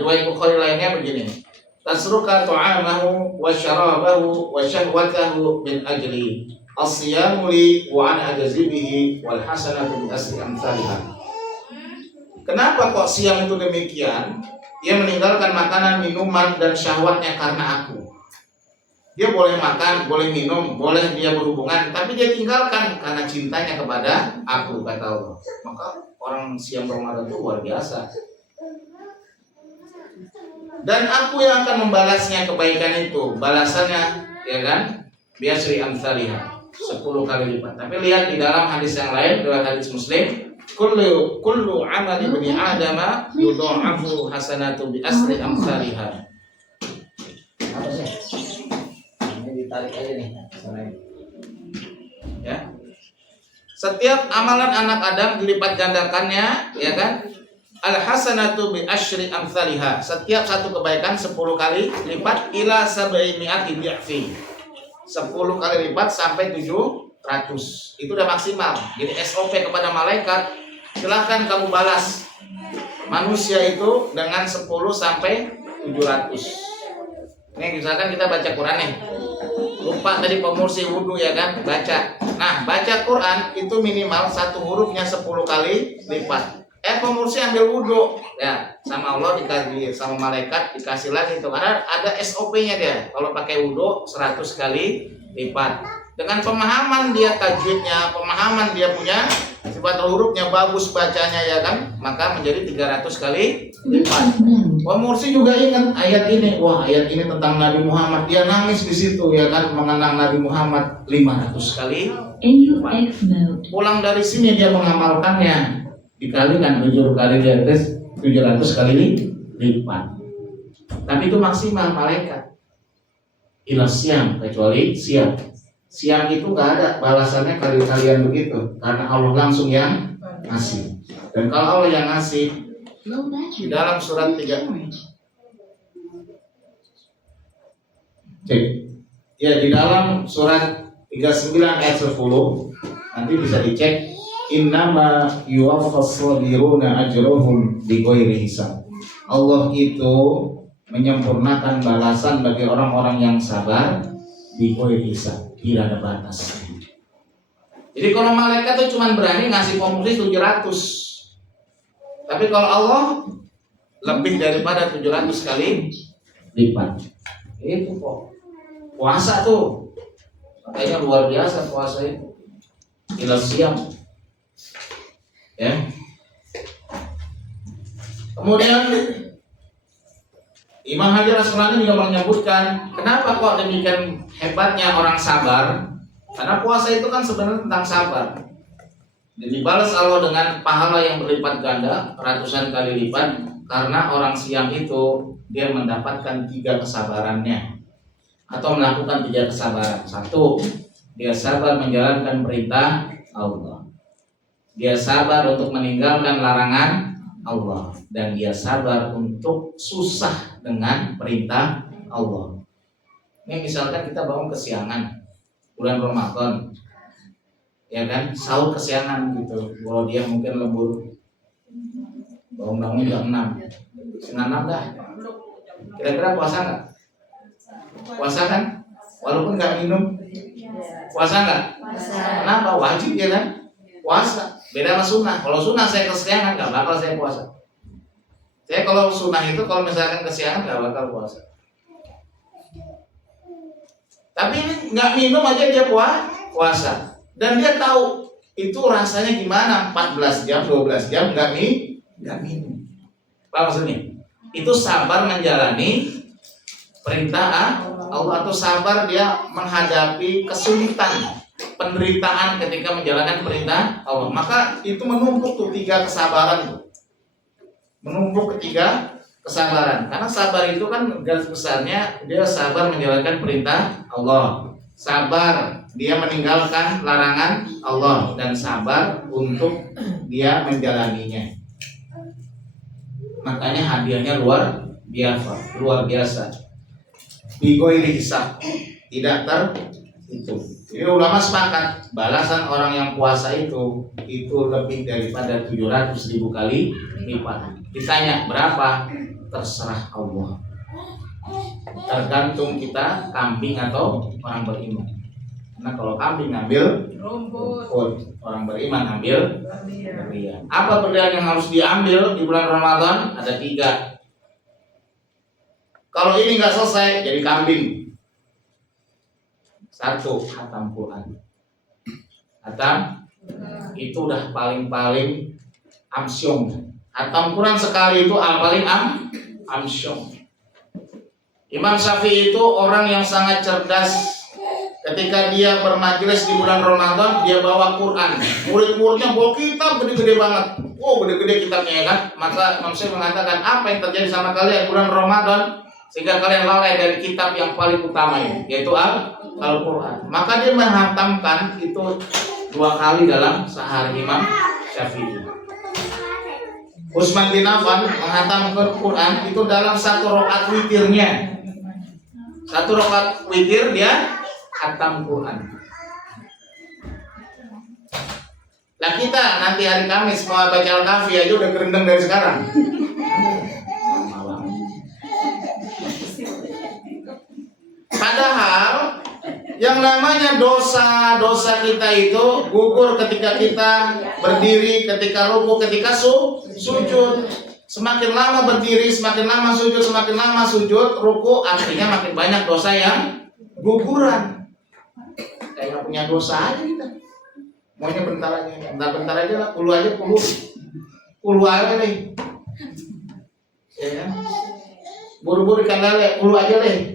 riwayat Bukhari lainnya begini. tasruka ta'amahu wa syarabahu wa syahwatahu min ajli as-siyamu li wa ana ajazibihi wal hasanatu bi asri amsalha. Kenapa kok siam itu demikian? Dia meninggalkan makanan, minuman dan syahwatnya karena aku. Dia boleh makan, boleh minum, boleh dia berhubungan, tapi dia tinggalkan karena cintanya kepada aku, kata Allah. Maka orang siam Ramadan itu luar biasa. Dan aku yang akan membalasnya kebaikan itu, balasannya, ya kan? Biasri amsalihah, 10 kali lipat. Tapi lihat di dalam hadis yang lain, dalam hadis Muslim, kullu amali bani adama yudha'afu hasanatu bi asri amsalihah. Apa sih? Ini ditarik aja nih, ya. Setiap amalan anak Adam dilipat gandakannya, ya kan? Al hasanatu bi asyri amsalihah. Setiap satu kebaikan 10 kali lipat ila 700 dhi'fi. 10 kali lipat sampai 700. Itu udah maksimal. Jadi SOP kepada malaikat, silahkan kamu balas manusia itu dengan 10 sampai 700. Nih misalkan kita baca Quran nih. Lupa tadi pemursi wudhu, ya kan? Baca. Nah, baca Quran itu minimal satu hurufnya 10 kali lipat. Pemursi ambil wudhu, ya, sama Allah dikasih, sama malaikat dikasih lagi itu, karena ada SOP-nya dia. Kalau pakai wudhu 100 kali lipat. Dengan pemahaman dia tajwidnya, pemahaman dia punya sifat hurufnya bagus bacanya, ya kan, maka menjadi 300 kali lipat. Pemursi juga ingat ayat ini, wah ayat ini tentang Nabi Muhammad, dia nangis di situ, ya kan, mengenang Nabi Muhammad 500 kali lipat. Pulang dari sini dia mengamalkannya, dikalikan 7 kali di atas 700 kali lipat. Tapi itu maksimal malaikat. Ila siam, kecuali siam. Siam itu nggak ada balasannya kali-kalian begitu, karena Allah langsung yang ngasih. Dan kalau Allah yang ngasih, di dalam surat 3 ya, di dalam surat 39 ayat 10 nanti bisa dicek. Innama yuwaffas sabiruna ajrohum bighairi hisab. Allah itu menyempurnakan balasan bagi orang-orang yang sabar bighairi hisab, tidak ada batas. Jadi kalau malaikat itu cuma berani ngasih pemursi 700. Tapi kalau Allah lebih daripada 700 kali lipat. Itu kok. Puasa tuh. Makanya luar biasa puasa itu. Ila siam. Ya. Kemudian Imam Hajar Asqalani juga menyebutkan, kenapa kok demikian hebatnya orang sabar? Karena puasa itu kan sebenarnya tentang sabar. Dan dibalas Allah dengan pahala yang berlipat ganda, ratusan kali lipat, karena orang siam itu dia mendapatkan 3 kesabarannya, atau melakukan 3 kesabaran. 1, dia sabar menjalankan perintah Allah. Dia sabar untuk meninggalkan larangan Allah, dan dia sabar untuk susah dengan perintah Allah. Ini misalkan kita bangun kesiangan bulan Ramadan, ya kan, sahur kesiangan gitu. Kalau dia mungkin lembur bangun jam 6, setengah 6 dah. Kira-kira puasa nggak? Puasa kan? Walaupun nggak minum, puasa nggak? Kenapa? Wajib, ya kan? Puasa. Beda sama sunnah. Kalau sunnah saya kesiangan nggak bakal saya puasa. Saya kalau sunnah itu kalau misalkan kesiangan nggak bakal puasa. Tapi ini nggak minum aja dia puasa. Dan dia tahu itu rasanya gimana, 14 jam, 12 jam nggak minum. Apa maksudnya? Itu sabar menjalani perintah Allah, atau sabar dia menghadapi kesulitan, penderitaan ketika menjalankan perintah Allah. Maka itu menumpuk tuh 3 kesabaran tuh. Menumpuk 3 kesabaran. Karena sabar itu kan garis besarnya dia sabar menjalankan perintah Allah, sabar dia meninggalkan larangan Allah, dan sabar untuk dia menjalaninya. Makanya hadiahnya luar biasa. Bighairi hisab, tidak terhitung. Jadi ulama sepakat balasan orang yang puasa itu lebih daripada 700.000 kali lipat. Ditanya berapa? Terserah Allah. Tergantung kita kambing atau orang beriman. Karena kalau kambing ngambil rumput, orang beriman ambil berlian. Apa berlian yang harus diambil di bulan Ramadan? Ada 3. Kalau ini nggak selesai jadi kambing. 1, khatam Quran. Khatam itu udah paling amsyong. Khatam Quran sekali itu paling amsyong. Imam Syafi'i itu orang yang sangat cerdas. Ketika dia bermajelis di bulan Ramadan, dia bawa Quran. Murid-muridnya bawa kitab gede-gede banget. Oh, gede-gede kitabnya ya kan. Maka Imam Syafi'i mengatakan, apa yang terjadi sama kalian bulan Ramadan sehingga kalian lalai dari kitab yang paling utama ini, yaitu Al-Quran. Maka dia menghantamkan itu 2 kali dalam sehari. Imam Syafi'i. Utsman bin Affan menghantamkan Quran itu dalam 1 rakaat witirnya. 1 rakaat witir dia khatam Quran. Nah kita nanti hari Kamis mau baca Al-Kahfi aja udah kerendeng dari sekarang. Padahal yang namanya dosa kita itu gugur ketika kita berdiri, ketika ruku, ketika sujud. Semakin lama berdiri, semakin lama sujud, ruku, artinya makin banyak dosa yang guguran. Kayak punya dosa aja kita. Maunya bentar aja lah, puluh aja nih. Ya kan? Buru-buru ikan lele, puluh aja deh.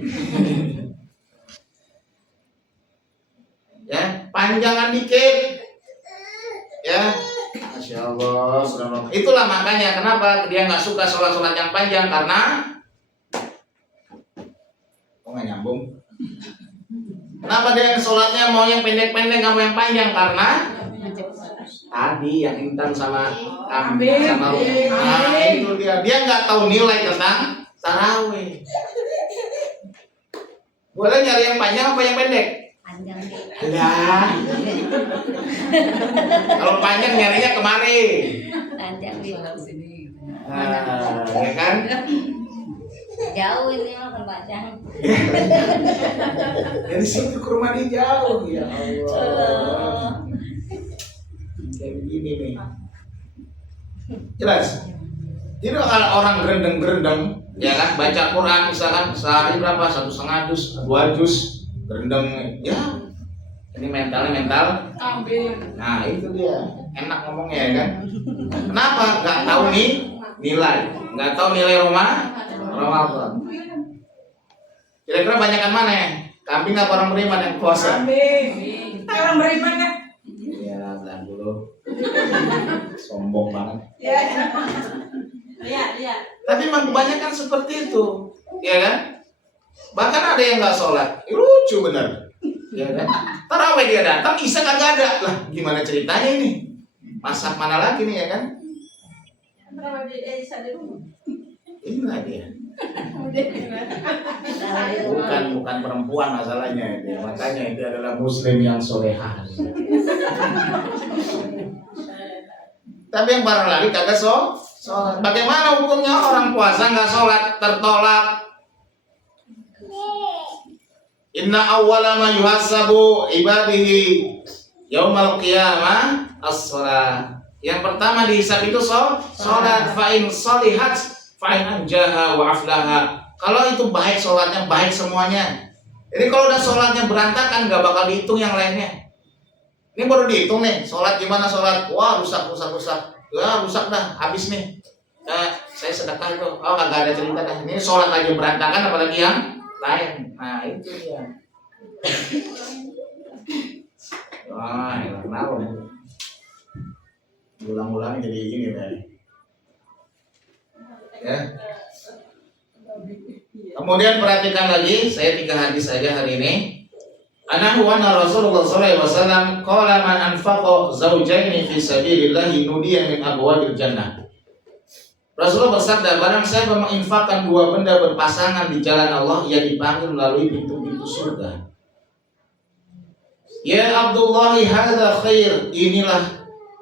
Ya, panjangan dikit. Ya, Masya Allah, subhanallah. Itulah makanya kenapa dia nggak suka sholat yang panjang, karena kok nggak nyambung? Kenapa dia sholatnya mau yang pendek-pendek, nggak mau yang panjang? Karena tadi yang intan sama kambing sama itu dia nggak tahu nilai tentang tarawih. Boleh nyari yang panjang apa yang pendek? Lah, kalau panjang nyarinya kemari. Ya kan? Jauh ini mah tempatnya. Dari situ ke rumah dia jauh, ya Allah. Kayak begini nih. Jelas. Jadi kalau orang gerendeng, ya kan, baca Quran misalkan sehari berapa? 1,5 juz, 2 juz, gerendeng, ya. Ini mental. Nah itu dia, enak ngomongnya ya kan. Kenapa? Gak tahu nih nilai, gak tahu nilai Ramadan. Kira-kira banyakan mana ya? Kambing apa orang beriman yang puasa? Kambing. Kita orang beriman kan? Iya, bilang dulu. Sombong banget. Iya. Tapi memang kebanyakan seperti itu, ya kan? Bahkan ada yang nggak sholat, lucu bener, ya kan? Tarawih dia datang, Isya kagak ada, lah gimana ceritanya ini? Masak mana lagi nih ya kan? Inilah dia. Bukan perempuan masalahnya itu. Makanya itu adalah muslim yang solehah. Tapi yang parah lagi kagak sholat. Bagaimana hukumnya orang puasa nggak sholat, tertolak? Inna awwala ma yuhasabu ibadihi yaumal qiyamah as-shalah. Yang pertama dihisab itu sholat. Fa'in sholihat fa'in anjaha wa aflaha. Kalau itu baik sholatnya, baik semuanya. Jadi kalau udah sholatnya berantakan, nggak bakal dihitung yang lainnya. Ini baru dihitung nih, sholat gimana sholat? Wah rusak. Ya rusak dah, habis nih. Saya sedekah itu, oh kagak ada cerita dah. Ini sholat aja berantakan, apalagi yang lain. Nah itu dia. Wah, kenapa? Ulang-ulang jadi gini tadi. Ya. Kemudian perhatikan lagi, saya 3 hadis saja hari ini. Anahu anna Rasulullah sallallahu alaihi wasallam qala man anfaqa zawjaini fi sabilillah nudiya min abwabil jannah. Rasulullah bersabda, barang siapa menginfakkan 2 benda berpasangan di jalan Allah, ia dipanggil melalui pintu-pintu surga. Ya Abdullah hadza khair, inilah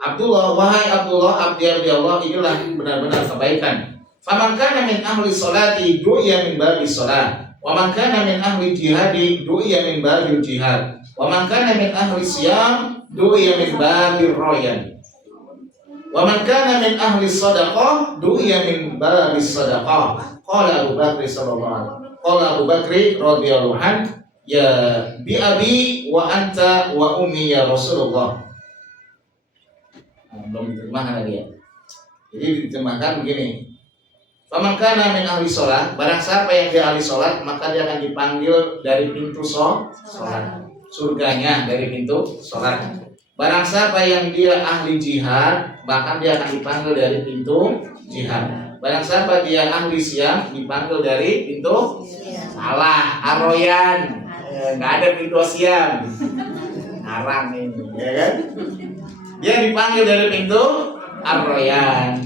Abdullah, wahai Abdullah, abdi Allah, inilah benar-benar kebaikan. Faman kana min ahli sholati du'iya min babi sholat. Wa man kana min ahli jihadi du'iya min babil jihad. Wa man kana min ahli siyam du'iya min babil royan. Wa man kana min ahli sadaqah du'iya min babis sadaqah. Qala Abu Bakr radhiyallahu anhu, ya bi abi wa anta wa ummi ya Rasulullah. Belum diterjemahkan dia. Jadi diterjemahkan begini. Faman kana min ahli sholat, barang siapa yang dia ahli sholat, maka dia akan dipanggil dari pintu sholat. Surganya dari pintu sholat. Barang siapa yang dia ahli jihad, bahkan dia akan dipanggil dari pintu jihad. Barang siapa dia ahli siam, dipanggil dari pintu salah, aroyan. Nggak ada pintu siam. Ngarang ini, ya kan? Dia dipanggil dari pintu aroyan.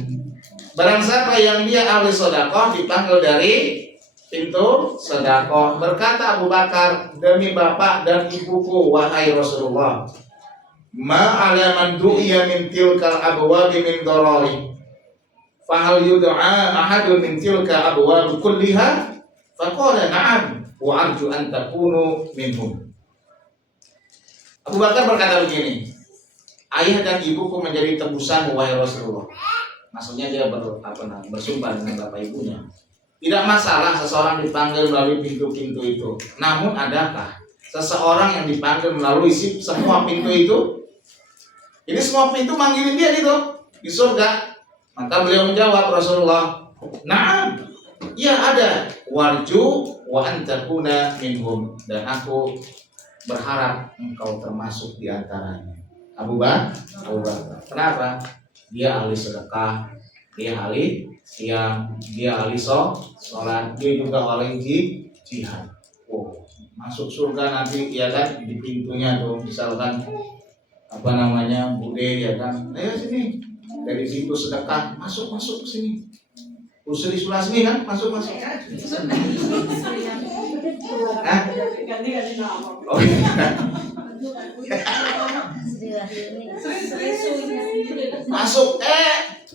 Barang siapa yang dia ahli sedekah, dipanggil dari pintu sedekah. Berkata Abu Bakar, demi bapak dan ibuku, wahai Rasulullah, ma ala man du'iya min tilkal abwabi min darari, fa hal yud'a ahadun min tilka abwab kulliha? Faqala na'am wa arju an takunu minhum. Abu Bakar berkata begini, ayah dan ibuku menjadi tebusanmu wahai Rasulullah. Maksudnya dia bersumpah dengan bapak ibunya. Tidak masalah seseorang dipanggil melalui pintu-pintu itu. Namun adakah seseorang yang dipanggil melalui semua pintu itu? Jadi semua pintu manggilin dia gitu di surga. Maka beliau menjawab Rasulullah, "Na'am, ya ada. Warju wa antakuna minhum." Dan aku berharap engkau termasuk di antaranya. Abu Bakar. Kenapa? Dia ahli sedekah, dia ahli siam, dia ahli sholat, dia juga ahli jihad. Oh, masuk surga nanti ya kan di pintunya tuh, misalkan bude ya kan, ayo sini dari pintu sedekah masuk ke sini. Usri Sulasmi kan masuk. Oh, masuk,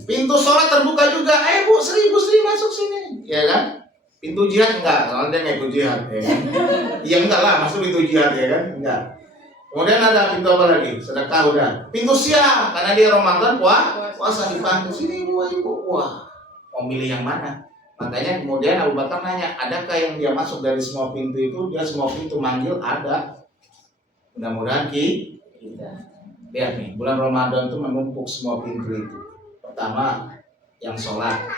pintu sholat terbuka juga, Bu Sri masuk sini, ya kan? Pintu jihad enggak, soalnya dia nggak ikut jihad, ya kan? Iya enggak lah, masuk pintu jihad, ya kan? Enggak. Kemudian ada pintu apa lagi? Sedekah udah. Pintu siam, karena dia Ramadan puasa dipanggil sini ibu. Wah, mau milih yang mana? Makanya kemudian Abu Bakar nanya, adakah yang dia masuk dari semua pintu itu? Dia semua pintu manggil, ada. Mudah-mudahan kita lihat nih, bulan Ramadan itu menumpuk semua pintu itu. Pertama, yang sholat.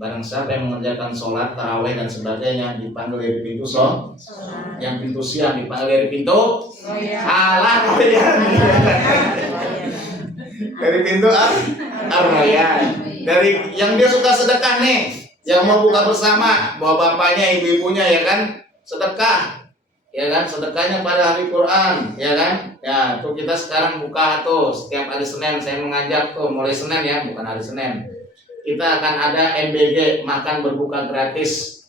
Barang siapa yang mengerjakan sholat, tarawih dan sebagainya dipanggil dari pintu sholat. Yang pintu siam dipanggil dari pintu salah. Dari pintu ar-royan. Dari yang dia suka sedekah nih, yang mau buka bersama, bawa bapaknya, ibu-ibunya ya kan, sedekah. Ya kan, sedekahnya pada hari Quran, ya kan? Ya, tuh kita sekarang buka tuh setiap hari Senin, saya mengajak tuh mulai Senin ya, bukan hari Senin. Kita akan ada MBG, makan berbuka gratis.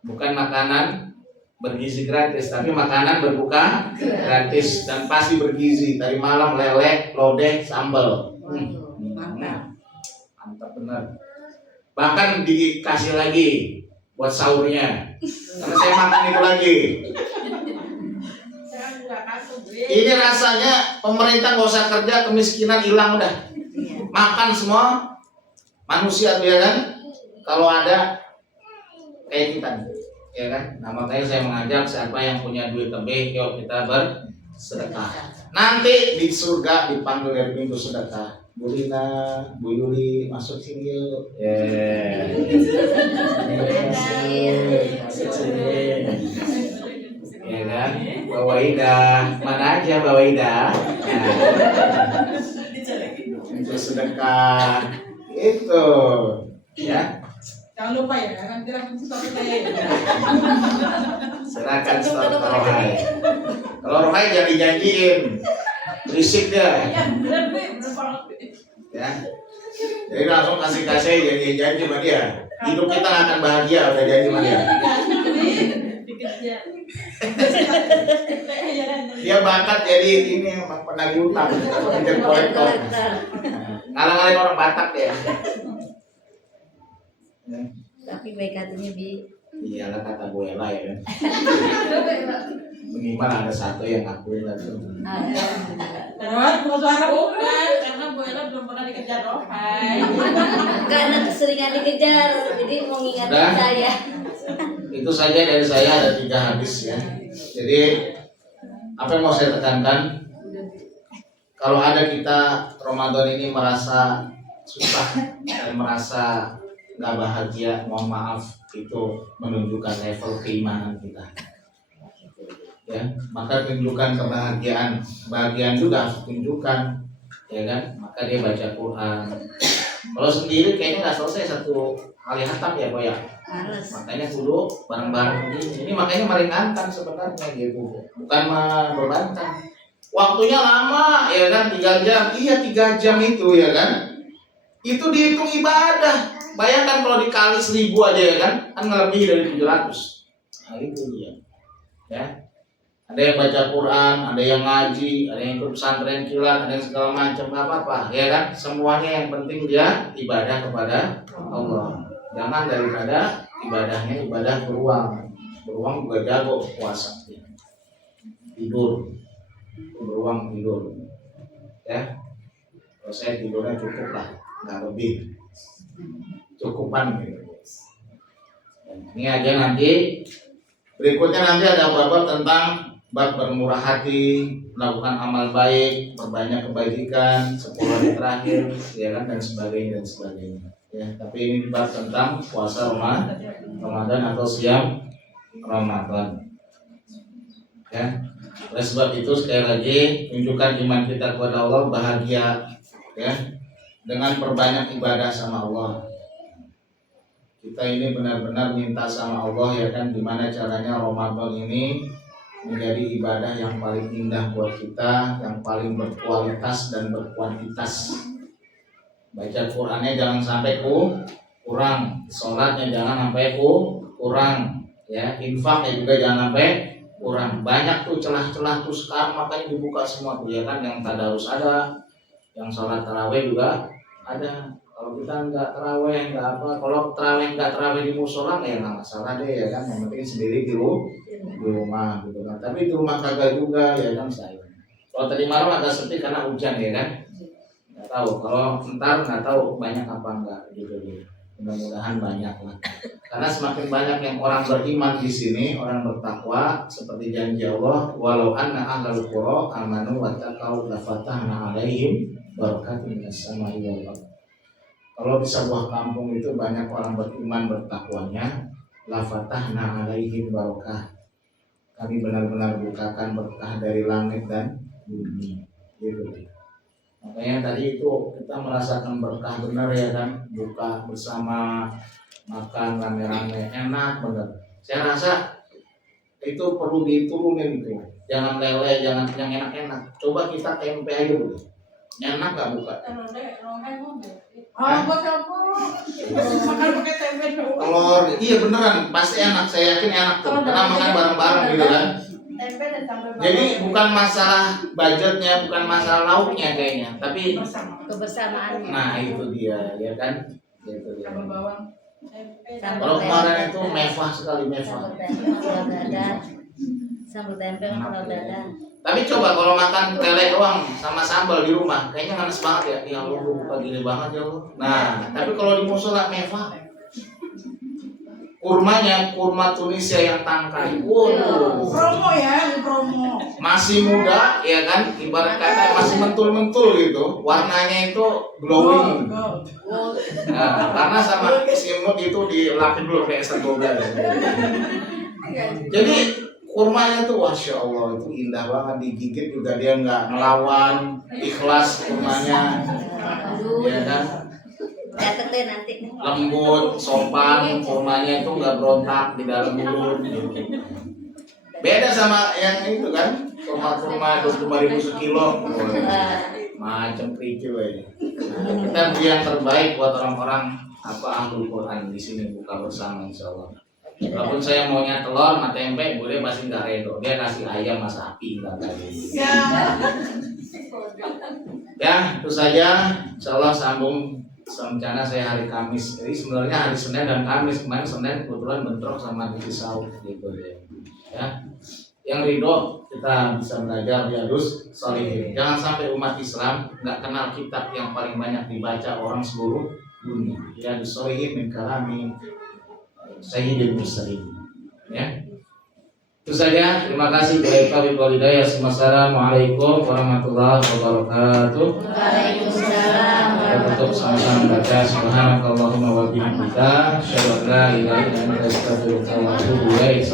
Bukan makanan bergizi gratis, tapi makanan berbuka gratis dan pasti bergizi. Tadi malam lele, lodeh, sambal. Mantap benar. Bahkan dikasih lagi buat sahurnya. Karena saya makan itu lagi. Ini rasanya pemerintah nggak usah kerja, kemiskinan hilang udah. Makan semua manusia tuh ya kan. Kalau ada kayak kita, ya kan. Nah makanya saya mengajak siapa yang punya duit lebih, yuk kita bersedekah. Nanti di surga dipanggil dari pintu sedekah. Bu Lina, Bu Yuli, masuk sini yuk. Masuk sini. Ya kan? Bawa Ida, mana aja bawa Ida? Itu sedekah. Itu. Ya. Jangan lupa ya, nanti langsung story saya. Serahkan story ke Rohai. Kalau Rohai jangan dijanjiin. Berisik dia. Ya. Jadi langsung kasih janji sama dia. Hidup kita akan bahagia udah janji sama dia. Dia bakat jadi ini penagih utang, pengen kolektor. Ngalang-ngalang orang Batak ya. Tapi baik hatinya Iyalah kata Bu Ella ya kan. Minimal ada satu yang ngakuin lah tuh. Terus bukan suara bukan, karena Bu Ella belum pernah dikejar Rohai. Karena keseringan dikejar, jadi mau ngingetin Udah. saya. Itu saja dari saya, ada 3 hadis ya. Jadi apa yang mau saya tekankan? Kalau ada kita Ramadan ini merasa susah dan merasa nggak bahagia, mohon maaf, itu menunjukkan level keimanan kita. Ya, maka tunjukkan kebahagiaan juga harus tunjukkan, ya kan? Maka dia baca Quran. Kalau sendiri kayaknya nggak selesai satu kali hatam ya, Boy ya. Males. Makanya dulu bareng-bareng ini makanya meringankan sebenarnya gitu, bukan membebankan. Waktunya lama ya kan, 3 jam. Iya 3 jam itu ya kan, itu dihitung ibadah. Bayangkan kalau dikali 1000 aja ya kan lebih dari 700. Nah itu dia ya. Ada yang baca Quran, ada yang ngaji, ada yang ikut pesantren kilat, ada yang segala macam, nggak apa-apa ya kan. Semuanya yang penting dia ibadah kepada Allah. Jangan daripada ibadahnya ibadah beruang juga jago puasa, tidur, beruang tidur, ya. Kalau saya tidurnya cukup lah, nggak lebih, cukupan gitu. Dan ini aja nanti, berikutnya nanti ada bab tentang bab bermurah hati, melakukan amal baik, perbanyak kebajikan, 10 hari terakhir, ya kan, dan sebagainya. Ya, tapi ini bab tentang puasa Ramadan atau siam Ramadan. Ya, oleh sebab itu sekali lagi tunjukkan iman kita kepada Allah, bahagia, ya, dengan perbanyak ibadah sama Allah. Kita ini benar-benar minta sama Allah ya kan, gimana caranya Ramadan ini menjadi ibadah yang paling indah buat kita, yang paling berkualitas dan berkuantitas. Baca Qurannya jangan sampai kurang, sholatnya jangan sampai kurang, ya, infaknya juga jangan sampai kurang. Banyak tuh celah-celah tuh sekarang, makanya dibuka semua tuh ya kan, yang tadarus ada, yang sholat taraweh juga ada. Kalau kita nggak taraweh nggak apa, kalau taraweh di musola ya nggak masalah deh ya kan, yang penting sendiri di rumah gitu kan. Tapi di rumah kagak juga ya kan saya. Kalau tadi malam agak sepi karena hujan ya kan. Nggak tahu, kalau ntar nggak tahu banyak apa enggak gitu. Mudah-mudahan banyak lah. Karena semakin banyak yang orang beriman di sini, orang bertakwa, seperti janji Allah, walau anna ahlal qura amanu wattaqau lafatahna alaihim barakatin minas samai wal ardh. Kalau di sebuah kampung itu banyak orang beriman bertakwanya, lafatahna alaihim barakah. Kami benar-benar bukakan berkah dari langit dan bumi. Gitu. Makanya tadi itu kita merasakan berkah benar ya kan, buka bersama, makan rame-rame, enak bener. Saya rasa itu perlu diturunin tuh, jangan lele, jangan yang enak-enak. Coba kita tempe aja dulu, enak gak buka? Buat siapa? Makan pakai tempe dulu. Telur, iya beneran, pasti enak. Saya yakin enak tuh, karena makan bareng-bareng gitu kan. Tempe dan sambal bawang. Jadi bukan masalah budgetnya, bukan masalah lauknya kayaknya, tapi Kebersamaannya. nah itu dia, ya kan? Gitu dia. Sambal bawang. Tempe. Kalau kemarin itu mewah sekali, mewah. Sambal tempe kalau dadar. Sambal tempe kalau dadar. Tapi coba kalau makan lele doang sama sambal di rumah, kayaknya manis banget ya. Ya Allah, gue buka gini banget ya Allah. Nah, tapi kalau di musola mewah. Kurmanya, kurma Tunisia yang tangkai. Waduh. Promo ya, promo. Masih muda, ya kan? Ibarat kata masih mentul-mentul gitu. Warnanya itu glowing. Nah, karena sama simut itu dilapin dulu kayak serboga. Jadi kurmanya tuh, masya Allah, itu indah banget, digigit juga dia nggak ngelawan, ikhlas kurmanya, ya kan? Catet deh nanti. Lembut, sopan, kurmanya itu nggak berontak di dalam mulut. Beda sama yang itu kan, kurma 25.000 sekilo, macam kerikil aja. Kita beri yang terbaik buat orang-orang ahlul Quran di sini, buka bersama insya Allah. Walaupun saya maunya telur sama tempe, boleh pasti nggak redo. Dia kasih ayam sama sapi nggak tadi. Ya, itu saja. Insya Allah sambung rencana saya hari Kamis. Jadi sebenarnya hari Senin dan Kamis, kemarin Senin kebetulan bentrok sama di Saud gitu ya. Yang ridho kita bisa belajar Riyadhus Shalihin. Jangan sampai umat Islam nggak kenal kitab yang paling banyak dibaca orang seluruh dunia. Riyadhus Shalihin min kalami Sayyidil Mursalin. Ya. Itu saja. Terima kasih. Wassalamualaikum warahmatullahi wabarakatuh. Waalaikumsalam. Kita tutup sama-sama baca subhanakallahumma wa bihamdika asyhadu an la ilaha illa anta astaghfiruka wa atubu ilaik.